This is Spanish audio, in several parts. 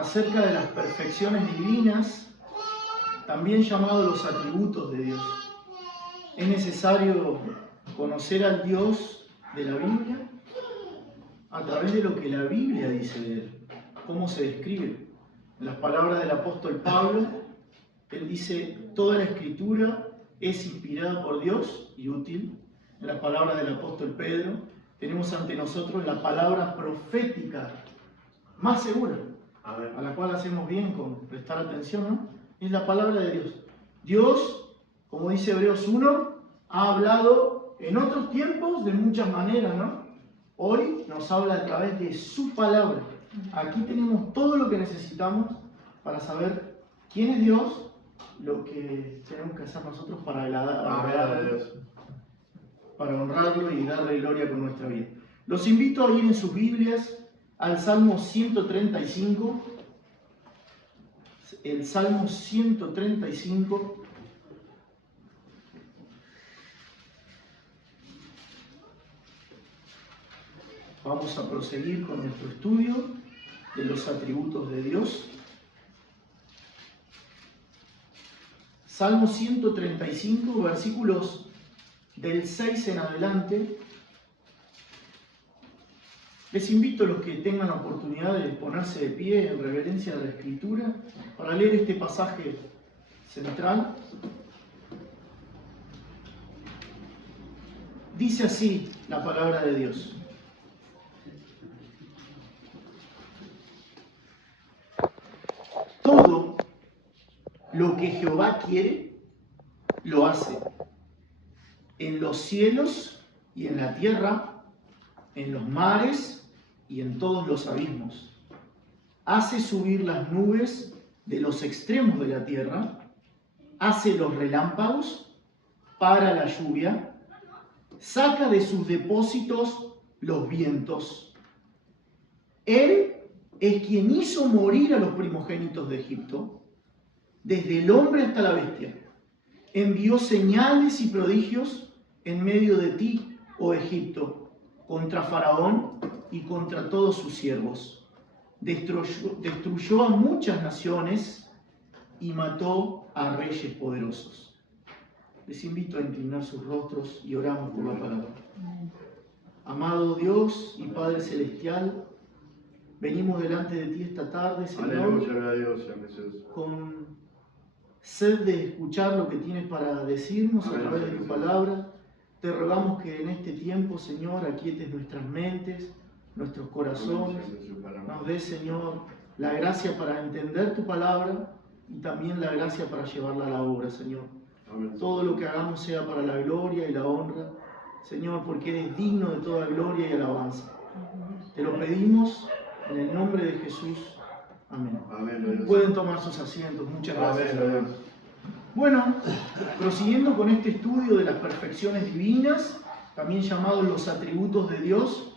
acerca de las perfecciones divinas, también llamados los atributos de Dios. Es necesario conocer al Dios de la Biblia a través de lo que la Biblia dice de Él, cómo se describe. En las palabras del apóstol Pablo, él dice, toda la Escritura es inspirada por Dios y útil. En las palabras del apóstol Pedro, tenemos ante nosotros la palabra profética más segura, a la cual hacemos bien con prestar atención, ¿no? Es la palabra de Dios. Dios, como dice Hebreos 1, ha hablado en otros tiempos de muchas maneras, ¿no? Hoy nos habla a través de su palabra. Aquí tenemos todo lo que necesitamos para saber quién es Dios, lo que tenemos que hacer nosotros para agradarlo, para honrarlo y darle gloria con nuestra vida. Los invito a ir en sus Biblias al Salmo 135. El Salmo 135. Vamos a proseguir con nuestro estudio de los atributos de Dios. Salmo 135, versículos del 6 en adelante. Les invito a los que tengan la oportunidad de ponerse de pie en reverencia a la Escritura para leer este pasaje central. Dice así la palabra de Dios. Todo lo que Jehová quiere, lo hace, en los cielos y en la tierra, en los mares y en todos los abismos. Hace subir las nubes de los extremos de la tierra, hace los relámpagos, para la lluvia, saca de sus depósitos los vientos. Él es quien hizo morir a los primogénitos de Egipto, desde el hombre hasta la bestia. Envió señales y prodigios en medio de ti, oh Egipto, contra Faraón y contra todos sus siervos. Destruyó a muchas naciones y mató a reyes poderosos. Les invito a inclinar sus rostros y oramos por la palabra. Amado Dios y Padre Celestial, venimos delante de ti esta tarde, Señor, con sed de escuchar lo que tienes para decirnos a través de tu palabra. Te rogamos que en este tiempo, Señor, aquietes nuestras mentes, nuestros corazones. Nos des, Señor, la gracia para entender tu palabra y también la gracia para llevarla a la obra, Señor. Todo lo que hagamos sea para la gloria y la honra, Señor, porque eres digno de toda gloria y alabanza. Te lo pedimos en el nombre de Jesús. Amén. Pueden tomar sus asientos. Muchas gracias. Bueno, prosiguiendo con este estudio de las perfecciones divinas, también llamados los atributos de Dios,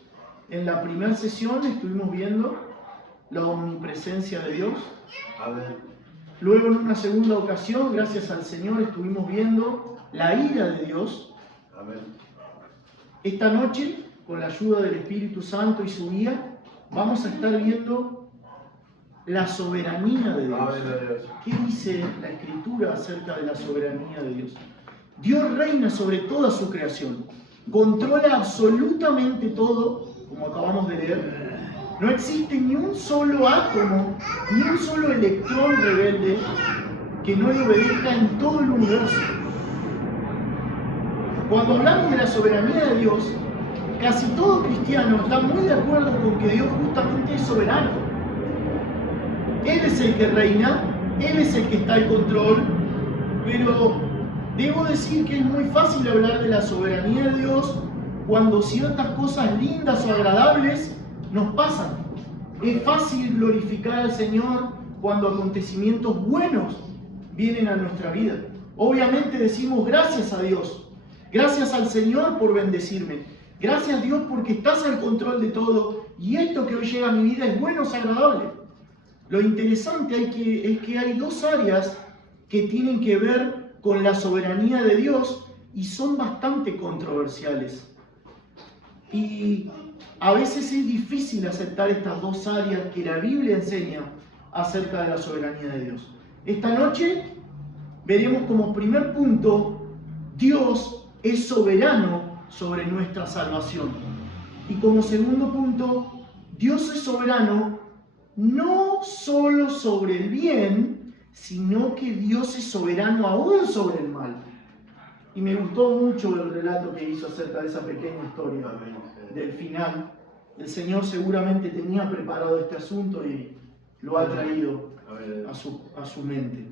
en la primera sesión estuvimos viendo la omnipresencia de Dios. Luego, en una segunda ocasión, gracias al Señor, estuvimos viendo la ira de Dios. Esta noche, con la ayuda del Espíritu Santo y su guía, vamos a estar viendo la soberanía de Dios. ¿Qué dice la Escritura acerca de la soberanía de Dios? Dios reina sobre toda su creación, controla absolutamente todo, como acabamos de leer. No existe ni un solo átomo, ni un solo electrón rebelde que no le obedezca en todo el universo. Cuando hablamos de la soberanía de Dios, casi todo cristiano está muy de acuerdo con que Dios justamente es soberano. Él es el que reina, Él es el que está en control, pero debo decir que es muy fácil hablar de la soberanía de Dios cuando ciertas cosas lindas o agradables nos pasan. Es fácil glorificar al Señor cuando acontecimientos buenos vienen a nuestra vida. Obviamente decimos gracias a Dios, gracias al Señor por bendecirme, gracias a Dios porque estás al control de todo y esto que hoy llega a mi vida es bueno, es agradable. Lo interesante es que hay dos áreas que tienen que ver con la soberanía de Dios y son bastante controversiales. Y a veces es difícil aceptar estas dos áreas que la Biblia enseña acerca de la soberanía de Dios. Esta noche veremos como primer punto, Dios es soberano sobre nuestra salvación. Y como segundo punto, Dios es soberano no solo sobre el bien, sino que Dios es soberano aún sobre el mal. Y me gustó mucho el relato que hizo acerca de esa pequeña historia del final. El Señor seguramente tenía preparado este asunto y lo ha traído a su mente.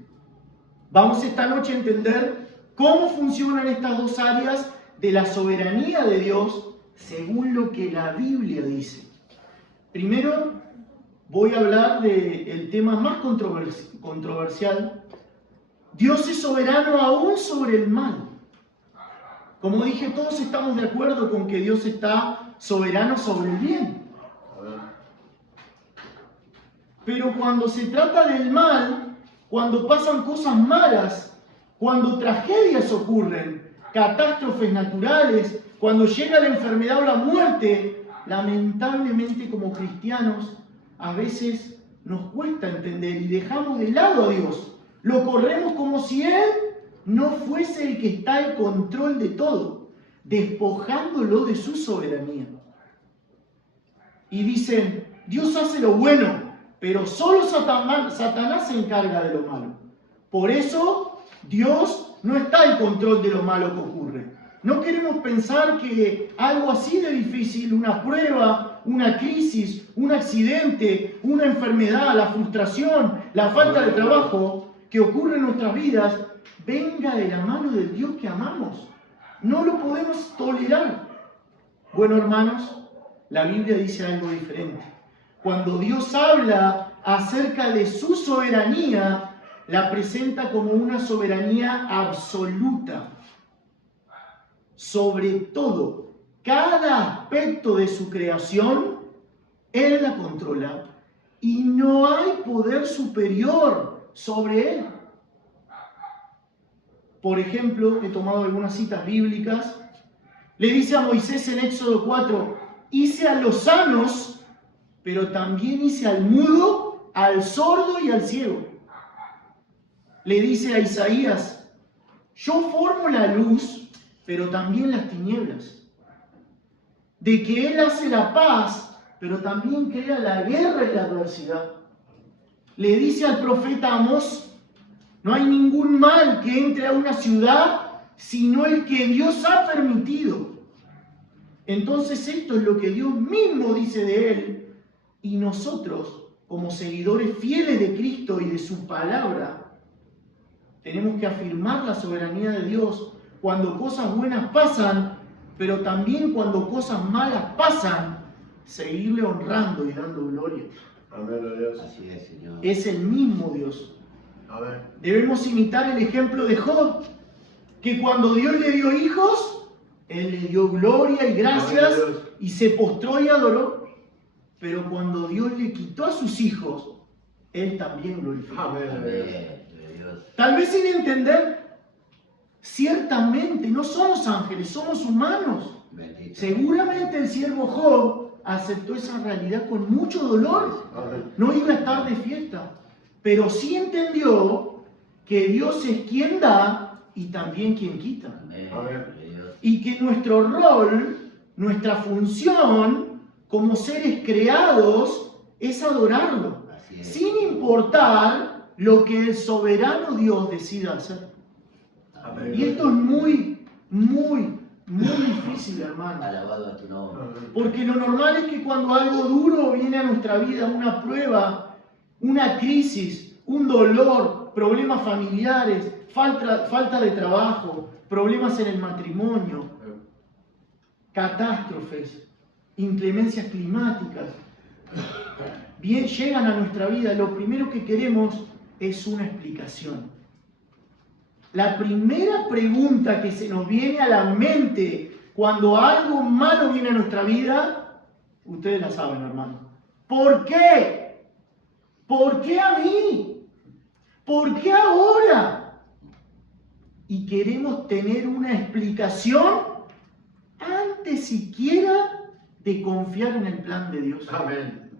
Vamos esta noche a entender cómo funcionan estas dos áreas de la soberanía de Dios según lo que la Biblia dice. Primero voy a hablar del tema más controversial. Dios es soberano aún sobre el mal. Como dije, todos estamos de acuerdo con que Dios está soberano sobre el bien. Pero cuando se trata del mal, cuando pasan cosas malas, cuando tragedias ocurren, catástrofes naturales, cuando llega la enfermedad o la muerte, lamentablemente como cristianos a veces nos cuesta entender y dejamos de lado a Dios. Lo corremos como si Él no fuese el que está en control de todo, despojándolo de su soberanía. Y dicen, Dios hace lo bueno, pero solo Satanás se encarga de lo malo. Por eso Dios no está en control de lo malo que ocurre. No queremos pensar que algo así de difícil, una prueba, una crisis, un accidente, una enfermedad, la frustración, la falta de trabajo que ocurre en nuestras vidas, venga de la mano del Dios que amamos. No lo podemos tolerar. Bueno, hermanos, la Biblia dice algo diferente. Cuando Dios habla acerca de su soberanía, la presenta como una soberanía absoluta. Sobre todo, cada aspecto de su creación, Él la controla y no hay poder superior sobre Él. Por ejemplo, he tomado algunas citas bíblicas. Le dice a Moisés en Éxodo 4, hice a los sanos, pero también hice al mudo, al sordo y al ciego. Le dice a Isaías, yo formo la luz, pero también las tinieblas. De que Él hace la paz, pero también crea la guerra y la adversidad. Le dice al profeta Amós, no hay ningún mal que entre a una ciudad, sino el que Dios ha permitido. Entonces esto es lo que Dios mismo dice de Él, y nosotros, como seguidores fieles de Cristo y de su palabra, tenemos que afirmar la soberanía de Dios cuando cosas buenas pasan, pero también cuando cosas malas pasan, seguirle honrando y dando gloria. Amén, Dios. Así es, Señor. Es el mismo Dios. Amén. Debemos imitar el ejemplo de Job, que cuando Dios le dio hijos, Él le dio gloria y gracias y se postró y adoró. Pero cuando Dios le quitó a sus hijos, Él también glorificó. Amén. Dios. Tal vez sin entender, ciertamente no somos ángeles, somos humanos. Bendito. Seguramente el siervo Job aceptó esa realidad con mucho dolor. Amén. No iba a estar de fiesta, pero sí entendió que Dios es quien da y también quien quita. Amén. Amén. Dios. Y que nuestro rol, nuestra función como seres creados es adorarlo, Así es. sin importar lo que el soberano Dios decida hacer. Amén. Y esto es muy, muy, muy difícil, hermano. Alabado a tu nombre. Amén. Porque lo normal es que cuando algo duro viene a nuestra vida, una prueba, una crisis, un dolor, problemas familiares, falta de trabajo, problemas en el matrimonio, catástrofes, inclemencias climáticas, bien llegan a nuestra vida, lo primero que queremos es una explicación. La primera pregunta que se nos viene a la mente cuando algo malo viene a nuestra vida, ustedes la saben, hermano. ¿Por qué? ¿Por qué a mí? ¿Por qué ahora? Y queremos tener una explicación antes siquiera de confiar en el plan de Dios. Amén.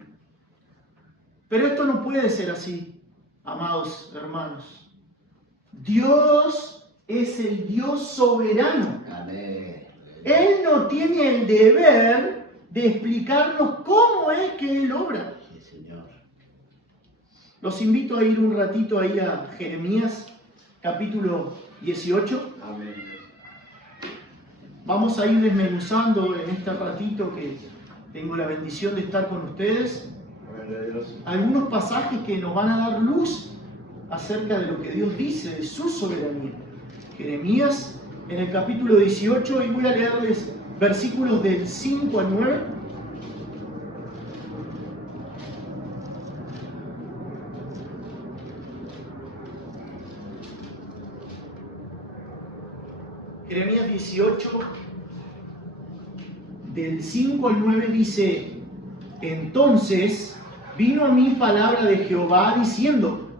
Pero esto no puede ser así, amados hermanos. Dios es el Dios soberano. Amén. Él no tiene el deber de explicarnos cómo es que Él obra. Sí, Señor. Los invito a ir un ratito ahí a Jeremías, capítulo 18. Amén. Vamos a ir desmenuzando en este ratito que tengo la bendición de estar con ustedes Amén, Dios. algunos pasajes que nos van a dar luz acerca de lo que Dios dice, de su soberanía. Jeremías en el capítulo 18, y voy a leerles versículos del 5 al 9. Jeremías 18, del 5 al 9 dice: entonces vino a mí palabra de Jehová diciendo: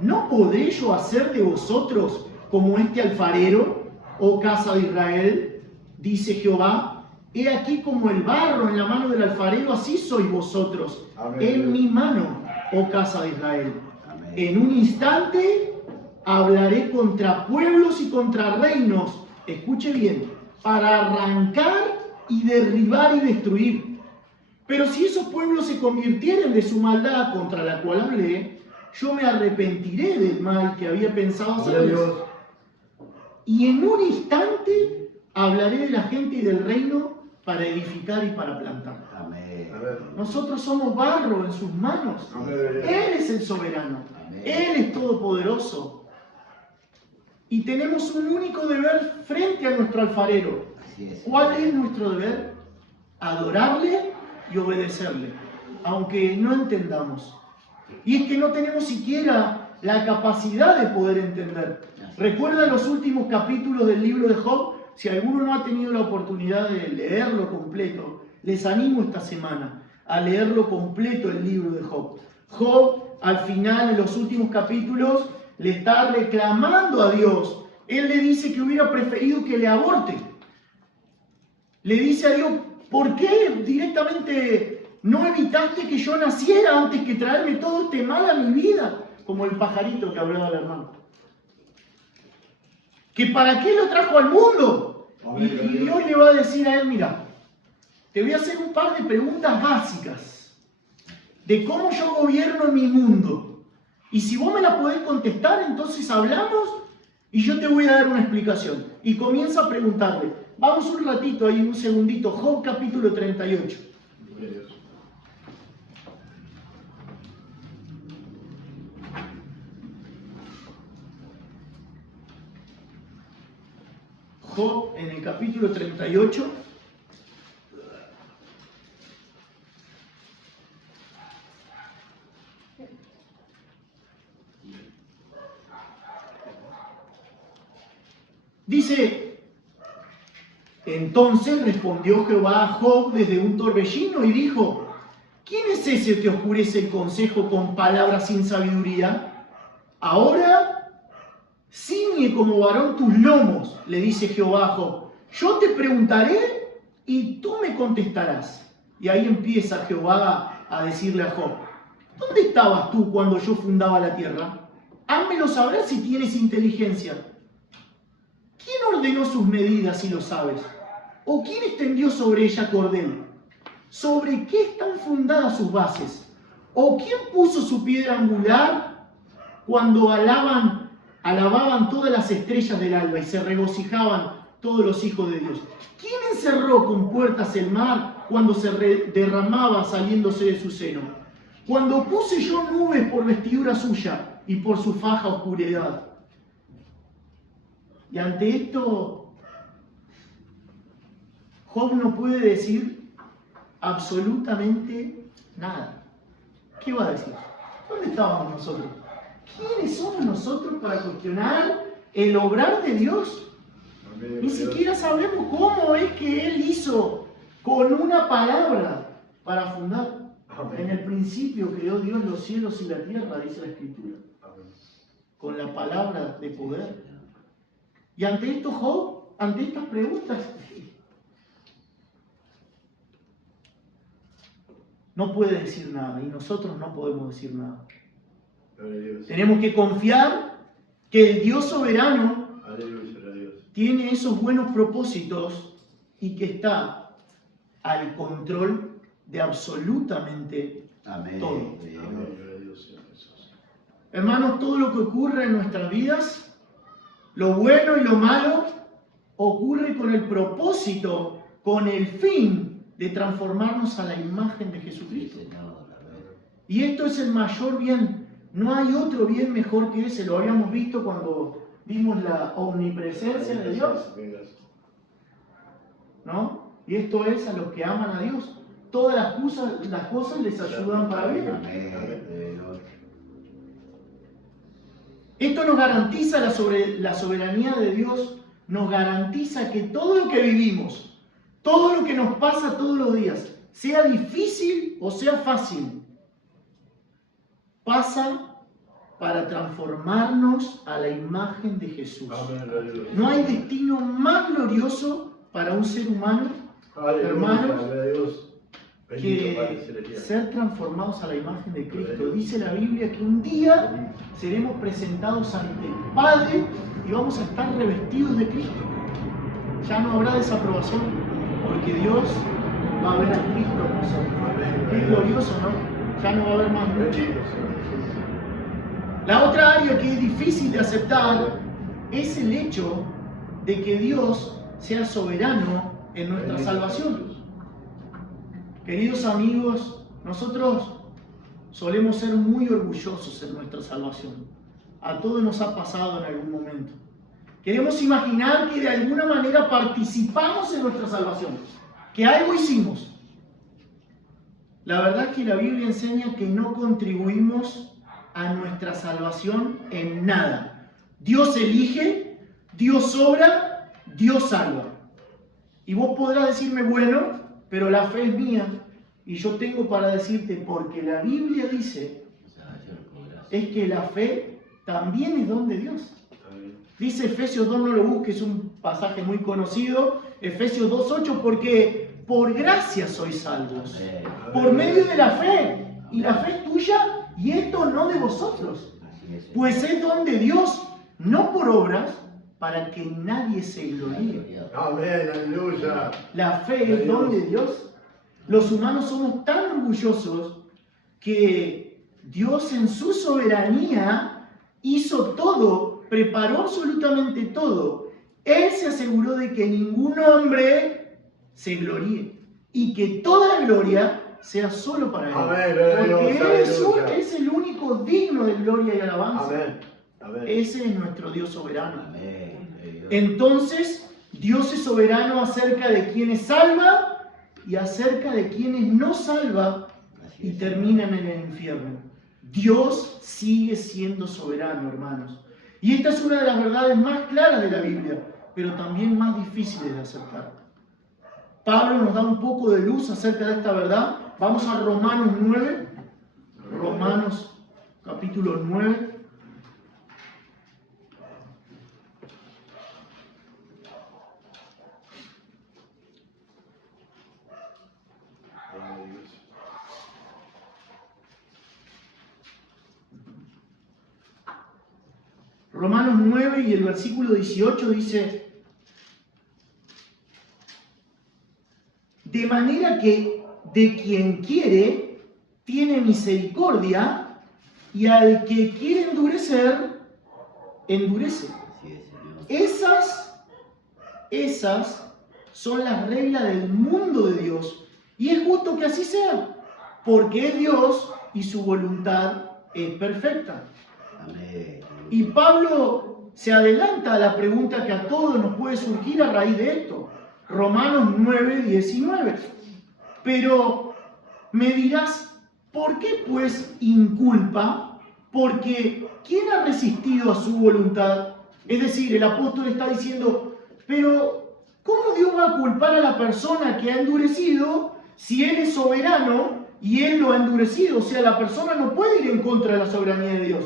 ¿no podré yo hacer de vosotros como este alfarero, oh casa de Israel? Dice Jehová: he aquí como el barro en la mano del alfarero, así sois vosotros Amén. en mi mano, oh casa de Israel. Amén. En un instante hablaré contra pueblos y contra reinos, escuche bien, para arrancar y derribar y destruir. Pero si esos pueblos se convirtieren de su maldad contra la cual hablé, yo me arrepentiré del mal que había pensado Amén, hacerles. Dios. Y en un instante hablaré de la gente y del reino para edificar y para plantar. Amén. Amén. Nosotros somos barro en sus manos. Amén. Él es el soberano. Amén. Él es todopoderoso. Y tenemos un único deber frente a nuestro alfarero. Así es. ¿Cuál es nuestro deber? Adorarle y obedecerle, aunque no entendamos. Y es que no tenemos siquiera la capacidad de poder entender. Recuerda los últimos capítulos del libro de Job. Si alguno no ha tenido la oportunidad de leerlo completo, les animo esta semana a leerlo completo el libro de Job. Job, al final, en los últimos capítulos, le está reclamando a Dios. Él le dice que hubiera preferido que le aborte. Le dice a Dios: ¿por qué directamente no evitaste que yo naciera antes que traerme todo este mal a mi vida? Como el pajarito que hablaba el hermano. ¿Que para qué lo trajo al mundo? Y Dios le va a decir a él: mira, te voy a hacer un par de preguntas básicas de cómo yo gobierno mi mundo. Y si vos me la podés contestar, entonces hablamos y yo te voy a dar una explicación. Y comienza a preguntarle. Vamos un ratito ahí, un segundito. Job capítulo 38. Amén, Dios. Job en el capítulo 38. Dice: entonces respondió Jehová a Job desde un torbellino y dijo: ¿quién es ese que oscurece el consejo con palabras sin sabiduría? Ahora ciñe como varón tus lomos, le dice Jehová a Job. Yo te preguntaré y tú me contestarás. Y ahí empieza Jehová a decirle a Job: ¿dónde estabas tú cuando yo fundaba la tierra? Házmelo saber si tienes inteligencia. ¿Quién ordenó sus medidas, si lo sabes? ¿O quién extendió sobre ella cordel? ¿Sobre qué están fundadas sus bases? ¿O quién puso su piedra angular cuando alababan todas las estrellas del alba y se regocijaban todos los hijos de Dios? ¿Quién encerró con puertas el mar cuando se derramaba saliéndose de su seno? Cuando puse yo nubes por vestidura suya y por su faja oscuridad. Y ante esto, Job no puede decir absolutamente nada. ¿Qué va a decir? ¿Dónde estábamos nosotros? ¿Quiénes somos nosotros para cuestionar el obrar de Dios? Amén, Ni Dios. siquiera sabemos cómo es que Él hizo con una palabra para fundar. Amén. En el principio creó Dios los cielos y la tierra, dice la Escritura, Amén. con la palabra de poder. Y ante esto, Job, ante estas preguntas, no puede decir nada y nosotros no podemos decir nada. Gloria a Dios. Tenemos que confiar que el Dios soberano Aleluya, gloria a Dios. tiene esos buenos propósitos y que está al control de absolutamente Amén. todo. Amén, gloria a Dios, Señor Jesús. Hermanos, todo lo que ocurre en nuestras vidas, lo bueno y lo malo, ocurre con el propósito, con el fin de transformarnos a la imagen de Sí, Jesucristo. Señor. Amén. Y esto es el mayor bien. No hay otro bien mejor que ese. Lo habíamos visto cuando vimos la omnipresencia de Dios, Vengas. ¿no? Y esto es a los que aman a Dios. Todas las cosas les ayudan para bien. Amén. Gloria. Esto nos garantiza la soberanía de Dios, nos garantiza que todo lo que vivimos, todo lo que nos pasa todos los días, sea difícil o sea fácil, pasa para transformarnos a la imagen de Jesús. Amén, gloria a Dios. No hay destino más glorioso para un ser humano Aleluya, hermanos, gloria a Dios. Bendito Padre que celestial. ser transformados a la imagen de Cristo. Dice la Biblia que un día seremos presentados ante el Padre y vamos a estar revestidos de Cristo. Ya no habrá desaprobación, porque Dios va a ver a Cristo en nosotros. Amén, Qué glorioso, ¿no? Ya no va a haber más lucha. Bendito Señor Jesús. La otra área que es difícil de aceptar es el hecho de que Dios sea soberano en nuestra salvación. Queridos amigos, nosotros solemos ser muy orgullosos en nuestra salvación. A todos nos ha pasado en algún momento. Queremos imaginar que de alguna manera participamos en nuestra salvación, que algo hicimos. La verdad es que la Biblia enseña que no contribuimos a nuestra salvación en nada. Dios elige, Dios obra, Dios salva. Y vos podrás decirme, bueno, pero la fe es mía. Y yo tengo para decirte, porque la Biblia dice, es que la fe también es don de Dios. Amén. Dice Efesios 2, no lo busques, es un pasaje muy conocido, Efesios 2:8, porque por gracia sois salvos, Amén. por medio de la fe, y la fe es tuya, y esto no de vosotros, Así es. pues es don de Dios, no por obras, para que nadie se gloríe. Amén, aleluya. La fe es don de Dios. Los humanos somos tan orgullosos que Dios en su soberanía hizo todo, preparó absolutamente todo. Él se aseguró de que ningún hombre se gloríe y que toda la gloria sea solo para Él. Amén, gloria a Porque Dios, Él aleluya. es el único digno de gloria y alabanza. Amén. Amén. Ese es nuestro Dios soberano. Amén. Entonces, Dios es soberano acerca de quienes salva y acerca de quienes no salva Así y es. terminan en el infierno. Dios sigue siendo soberano, hermanos. Y esta es una de las verdades más claras de la Biblia, pero también más difíciles de aceptar. Pablo nos da un poco de luz acerca de esta verdad. Vamos a Romanos 9. Romanos capítulo 9. Gloria a Dios. Romanos 9 y el versículo 18 dice: de manera que de quien quiere tiene misericordia, y al que quiere endurecer, endurece. Así es, Señor. Esas son las reglas del mundo de Dios, y es justo que así sea, porque es Dios y su voluntad es perfecta. Amén. Y Pablo se adelanta a la pregunta que a todos nos puede surgir a raíz de esto. Romanos 9, 19. Pero me dirás, ¿por qué pues inculpa? Porque ¿quién ha resistido a su voluntad? Es decir, el apóstol está diciendo, pero ¿cómo Dios va a culpar a la persona que ha endurecido si Él es soberano y Él lo ha endurecido? O sea, la persona no puede ir en contra de la soberanía de Dios.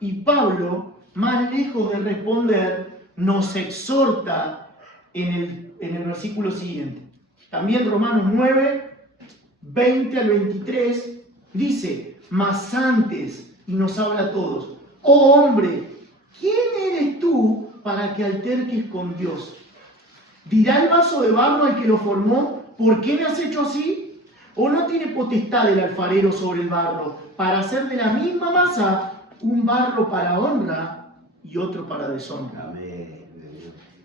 Y Pablo, más lejos de responder, nos exhorta en el versículo siguiente. También Romanos 9, 20 al 23, dice, mas antes, y nos habla a todos, oh hombre, ¿quién eres tú para que alterques con Dios? ¿Dirá el vaso de barro al que lo formó, ¿por qué me has hecho así? ¿O no tiene potestad el alfarero sobre el barro para hacer de la misma masa un barro para honra y otro para deshonra? Amén.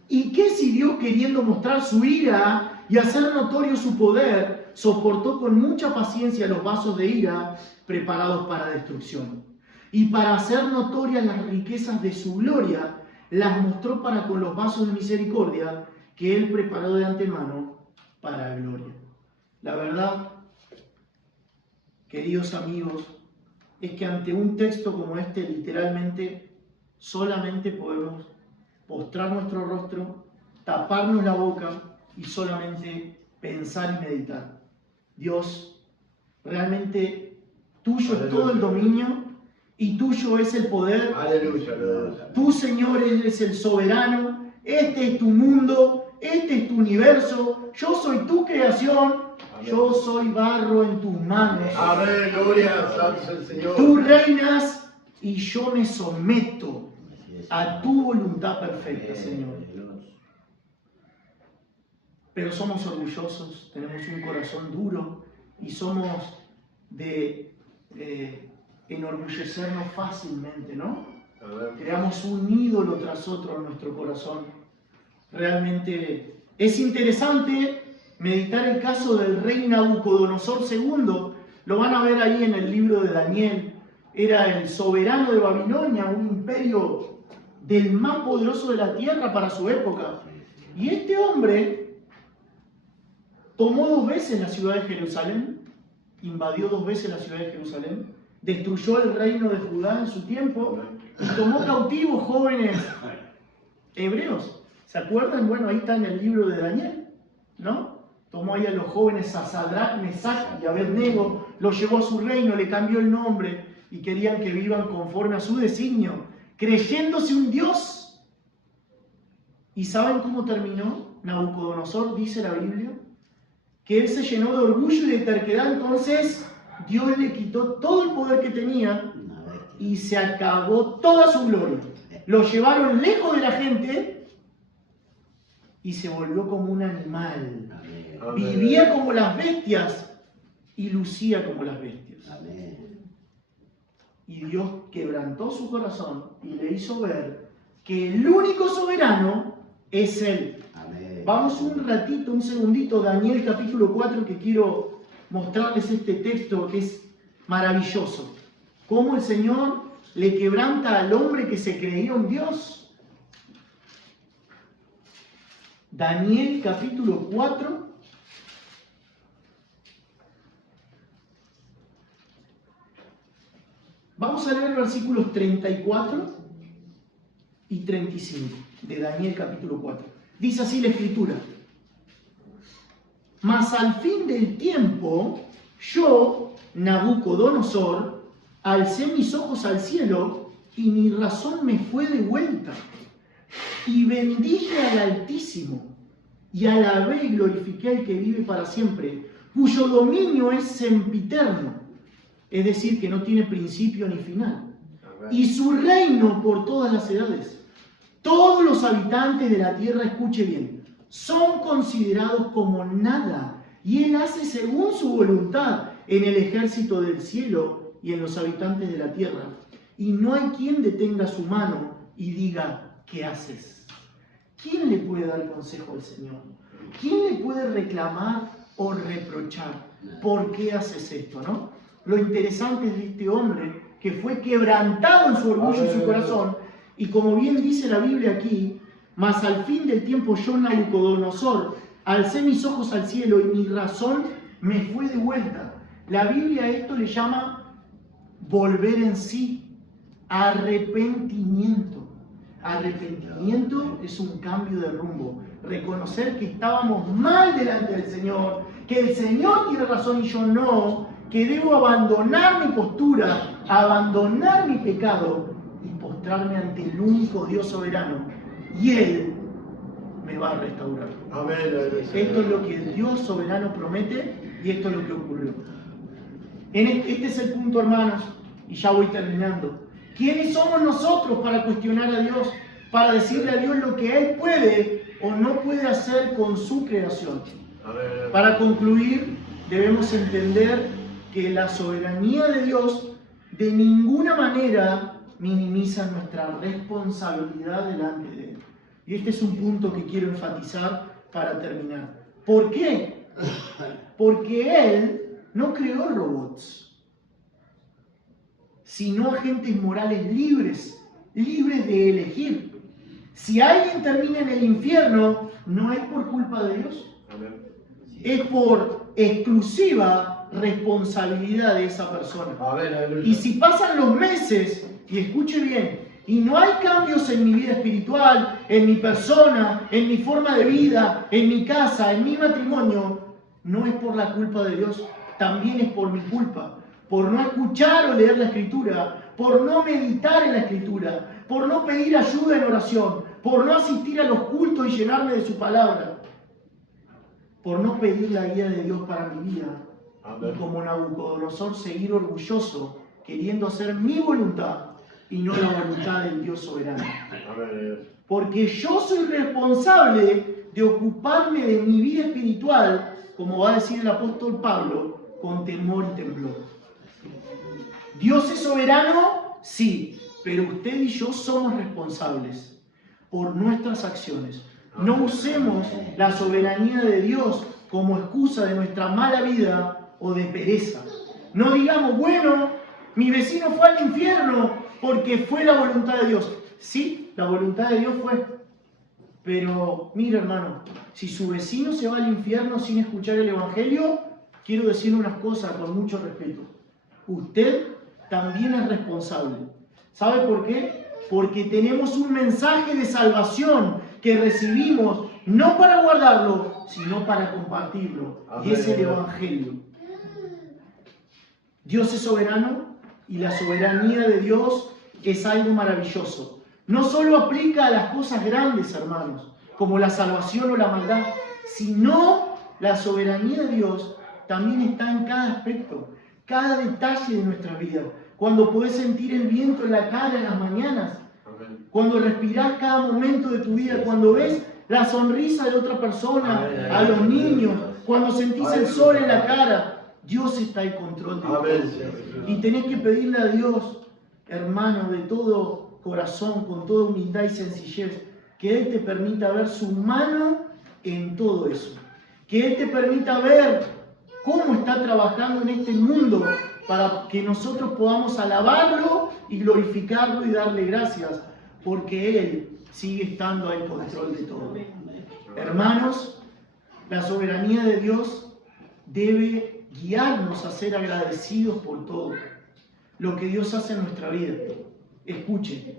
¿Y qué si Dios, queriendo mostrar su ira y hacer notorio su poder, soportó con mucha paciencia los vasos de ira preparados para destrucción? Y para hacer notorias las riquezas de su gloria, las mostró para con los vasos de misericordia que Él preparó de antemano para gloria. La verdad, queridos amigos, es que ante un texto como este, literalmente, solamente podemos postrar nuestro rostro, taparnos la boca y solamente pensar y meditar. Dios, realmente tuyo es todo el dominio y tuyo es el poder. Aleluya, aleluya. Tú, Señor, eres el soberano. Este es tu mundo, este es tu universo. Yo soy tu creación. Amén. Yo soy barro en tus manos. Amén, gloria, santo es el Señor. Tú reinas y yo me someto a tu voluntad perfecta, Señor. Pero somos orgullosos, tenemos un corazón duro y somos de enorgullecernos fácilmente, ¿no? Amén. Creamos un ídolo tras otro en nuestro corazón. Realmente es interesante meditar el caso del rey Nabucodonosor II. Lo van a ver ahí en el libro de Daniel. Era el soberano de Babilonia, un imperio del más poderoso de la tierra para su época. Y este hombre tomó 2 veces la ciudad de Jerusalén, invadió 2 veces la ciudad de Jerusalén, destruyó el reino de Judá en su tiempo y tomó cautivos jóvenes hebreos. ¿Se acuerdan? Bueno, ahí está en el libro de Daniel, ¿no? Tomó ahí a los jóvenes a Sadrach, Mesach y Abednego, los llevó a su reino, le cambió el nombre y querían que vivan conforme a su designio, creyéndose un Dios. ¿Y saben cómo terminó Nabucodonosor? Dice la Biblia que él se llenó de orgullo y de terquedad, entonces Dios le quitó todo el poder que tenía y se acabó toda su gloria. Lo llevaron lejos de la gente y se volvió como un animal. Amén. Vivía como las bestias y lucía como las bestias. Amén. Y Dios quebrantó su corazón y le hizo ver que el único soberano es Él. Amén. Vamos un ratito, un segundito, Daniel capítulo 4, que quiero mostrarles este texto que es maravilloso. Cómo el Señor le quebranta al hombre que se creía un Dios. Daniel capítulo 4. Vamos a leer versículos 34 y 35 de Daniel capítulo 4. Dice así la Escritura: mas al fin del tiempo, yo, Nabucodonosor, alcé mis ojos al cielo y mi razón me fue de vuelta. Y bendije al Altísimo, y alabé y glorifiqué al que vive para siempre, cuyo dominio es sempiterno, es decir, que no tiene principio ni final, y su reino por todas las edades. Todos los habitantes de la tierra, escuche bien, son considerados como nada, y Él hace según su voluntad en el ejército del cielo y en los habitantes de la tierra. Y no hay quien detenga su mano y diga: ¿qué haces? ¿Quién le puede dar consejo al Señor? ¿Quién le puede reclamar o reprochar? ¿Por qué haces esto, no? Lo interesante es de este hombre que fue quebrantado en su orgullo y su corazón, y como bien dice la Biblia aquí, mas al fin del tiempo yo, Nabucodonosor, alcé mis ojos al cielo y mi razón me fue de vuelta. La Biblia a esto le llama volver en sí, arrepentimiento. Arrepentimiento es un cambio de rumbo. Reconocer que estábamos mal delante del Señor, que el Señor tiene razón y yo no, que debo abandonar mi postura, abandonar mi pecado y postrarme ante el único Dios soberano. Y Él me va a restaurar. Amén. Esto es lo que el Dios soberano promete Y esto es lo que ocurrió. Este es el punto, hermanos, y ya voy terminando. ¿Quiénes somos nosotros para cuestionar a Dios? Para decirle a Dios lo que Él puede o no puede hacer con su creación. Para concluir, debemos entender que la soberanía de Dios de ninguna manera minimiza nuestra responsabilidad delante de Él. Y este es un punto que quiero enfatizar para terminar. ¿Por qué? Porque Él no creó robots, sino agentes morales libres de elegir. Si alguien termina en el infierno, no es por culpa de Dios, es por exclusiva responsabilidad de esa persona. Y si pasan los meses, y escuche bien, y no hay cambios en mi vida espiritual, en mi persona, en mi forma de vida, en mi casa, en mi matrimonio, no es por la culpa de Dios, también es por mi culpa, por no escuchar o leer la Escritura, por no meditar en la Escritura, por no pedir ayuda en oración, por no asistir a los cultos y llenarme de su palabra, por no pedir la guía de Dios para mi vida. Y como Nabucodonosor seguir orgulloso, queriendo hacer mi voluntad y no la voluntad del Dios soberano. Porque yo soy responsable de ocuparme de mi vida espiritual, como va a decir el apóstol Pablo, con temor y temblor. ¿Dios es soberano? Sí, pero usted y yo somos responsables por nuestras acciones. No usemos la soberanía de Dios como excusa de nuestra mala vida o de pereza. No digamos, bueno, mi vecino fue al infierno porque fue la voluntad de Dios. Sí, la voluntad de Dios fue. Pero, mira hermano, si su vecino se va al infierno sin escuchar el Evangelio, quiero decirle unas cosas con mucho respeto. Usted también es responsable. ¿Sabe por qué? Porque tenemos un mensaje de salvación que recibimos no para guardarlo, sino para compartirlo. Y es el Evangelio. Dios es soberano y la soberanía de Dios es algo maravilloso. No solo aplica a las cosas grandes, hermanos, como la salvación o la maldad, sino la soberanía de Dios también está en cada aspecto, cada detalle de nuestra vida. Cuando podés sentir el viento en la cara en las mañanas, cuando respirás cada momento de tu vida, cuando ves la sonrisa de otra persona, a los niños, cuando sentís el sol en la cara, Dios está en control de todo. Y tenés que pedirle a Dios, hermano, de todo corazón, con toda humildad y sencillez, que Él te permita ver su mano en todo eso. Que Él te permita ver cómo está trabajando en este mundo para que nosotros podamos alabarlo y glorificarlo y darle gracias, porque Él sigue estando al control de todo. Hermanos, la soberanía de Dios debe guiarnos a ser agradecidos por todo lo que Dios hace en nuestra vida. Escuchen,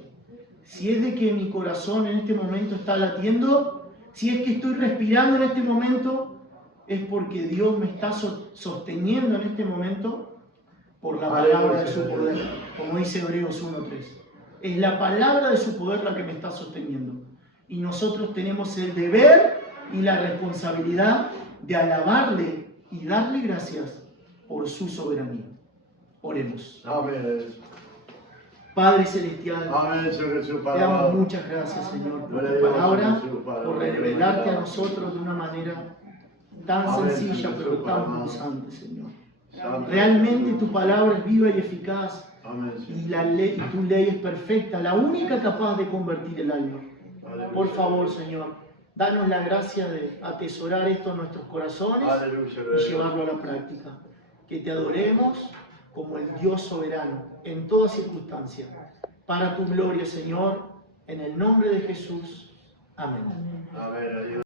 si es de que mi corazón en este momento está latiendo, si es que estoy respirando en este momento, es porque Dios me está sosteniendo en este momento por la palabra de su poder, como dice Hebreos 1:3. Es la palabra de su poder la que me está sosteniendo. Y nosotros tenemos el deber y la responsabilidad de alabarle y darle gracias por su soberanía. Oremos. Amén. Padre Celestial, Amén, Señor Jesús, te damos muchas gracias, Señor, por tu palabra, por revelarte a nosotros de una manera tan sencilla, pero tan punzante, Señor. Realmente tu palabra es viva y eficaz, y tu ley es perfecta, la única capaz de convertir el alma. Por favor, Señor, danos la gracia de atesorar esto en nuestros corazones y llevarlo a la práctica. Que te adoremos como el Dios soberano en toda circunstancia. Para tu gloria, Señor, en el nombre de Jesús. Amén. Amén.